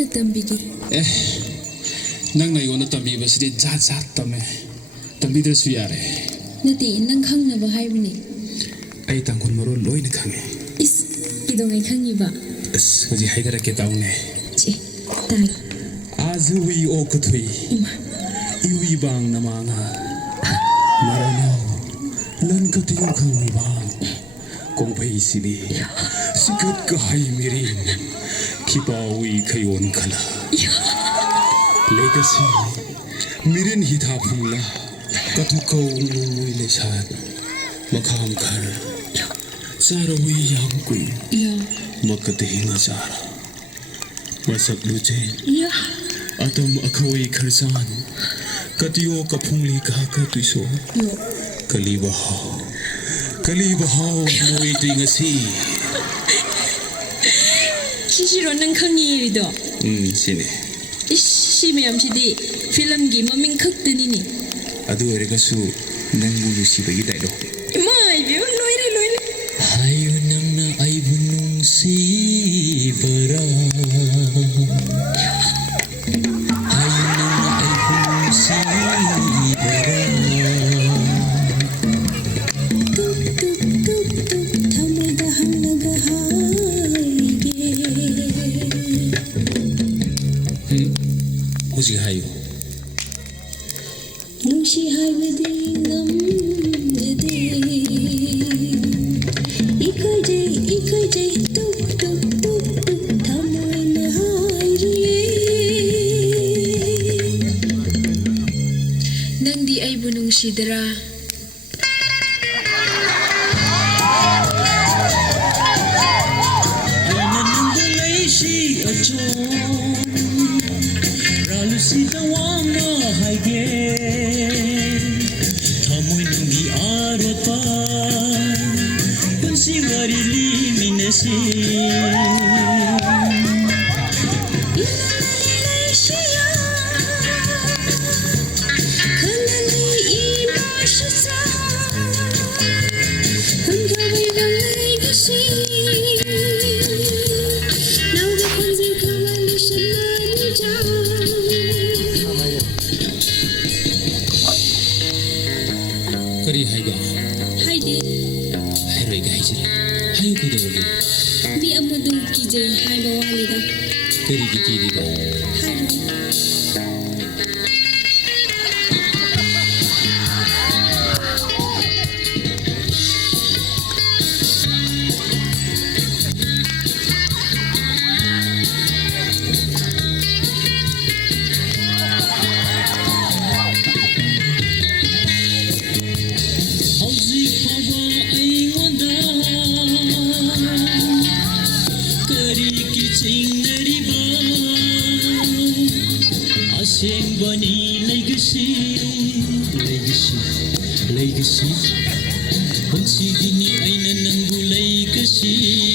ꯀꯔꯝꯅ ꯇꯝꯕꯤꯒꯦ? ꯅꯪꯅ ꯑꯩꯉꯣꯟꯗ ꯇꯝꯕꯤꯕꯁꯤꯗꯤ ꯖꯥꯠ ꯖꯥꯠ ꯇꯝꯃꯦ. ꯇꯝꯕꯤꯗ꯭ꯔꯁꯨ ꯌꯥꯔꯦ. ꯅꯠꯇꯦ, ꯅꯪ ꯈꯪꯅꯕ ꯍꯥꯏꯕꯅꯦ. ꯑꯩ ꯇꯥꯡꯈꯨꯜ ꯃꯔꯣꯜ ꯂꯣꯏꯅ ꯈꯪꯉꯦ. ꯏꯁ, ꯀꯩꯗꯧꯉꯩ ꯈꯪꯉꯤꯕ? ꯍꯧꯖꯤꯛ ꯍꯥꯏꯗꯔꯛꯀꯦ ꯇꯧꯅꯦ. ꯆꯦ, ꯇꯥꯏ. 아즈위 오크투이 이위방 나망아 나라나오 런커티용 강미방 공페이시니 시컷가 하이미린 기바위 카이온 칼라 레가시 미린 히타풍라 까투꺼운 롱무이 레샷 마카함칼 짜라위 양구이 마카테히나 짜라 마삭 루제 Atom akawi kersan katiyo kapungli kakatuiso kalibahaw mo ito ngasi. 시시로 능 강의일도. 시네. 시매암시디 필름기 머밍 극드니니. 아두 에레가수 낭부루 시베기 다이로. 마이 비용 로이레. 하유 낭나 아이분ung 시바라. Music hayo. Nungshi haybedi namdedi. Ikaje tuk tamoy na hayriye. Nangdi ay bunung sidra. Sita wama haige thamoy nungi arota kunsi wari liminasi Kari haiga. Haide. Hairoiga haijira. Hayu kudawali. Mi amadu kijay haiba walida. Kari gikiriga. Hairo. Bani legacy Punsi gini ay nananggu legacy